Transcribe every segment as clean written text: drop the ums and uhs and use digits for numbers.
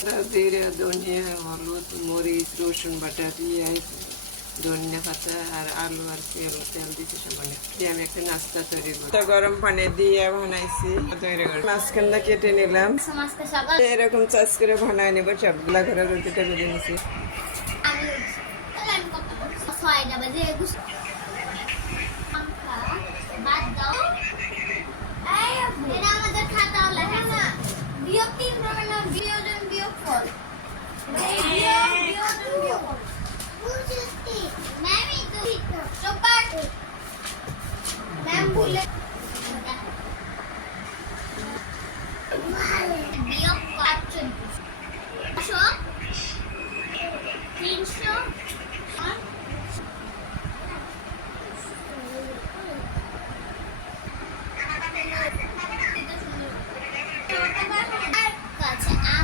জিরা ধনিয়া হলুদ মরিচ রসুন বাটা দিয়ে ধনিয়া পাতা আর আলু আর তেল দিতে সামান্য দিয়ে আমি একটা নাস্তা তৈরি করি। তো গরম পানি দিয়ে বানাইছি তৈরি করি। মাঝখানটা কেটে নিলাম, এরকম চাষ করে বানাই নেবো। সবগুলা ঘরে রুটিটা বেজে নিছি।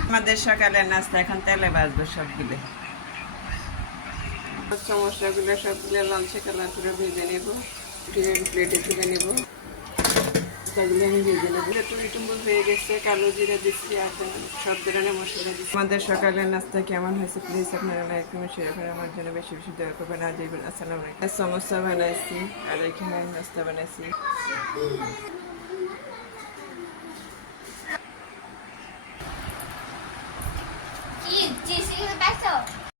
আমাদের সকালের নাস্তা এখন তেলে ভাজবো সবগুলো। সমস্যাগুলো সবগুলো লালচে কালার করে ভেজে নেবো, প্লেটে তুলে নেবো। সেগুলো আমি ভেজে নেবো। টুম্বুল হয়ে গেছে, কালো জিরা দিচ্ছি আর সব ধরনের মশলা দিচ্ছি। আমাদের সকালের নাস্তা কেমন হয়েছে প্লিজ আপনারা লাইক কমেন্ট শেয়ার করে আমার জন্য বেশি বেশি দয়া করবেন। আজ এই আসসালামু আলাইকুম। সমোসা বানাইছি আর এখানে নাস্তা বানাইছি। কি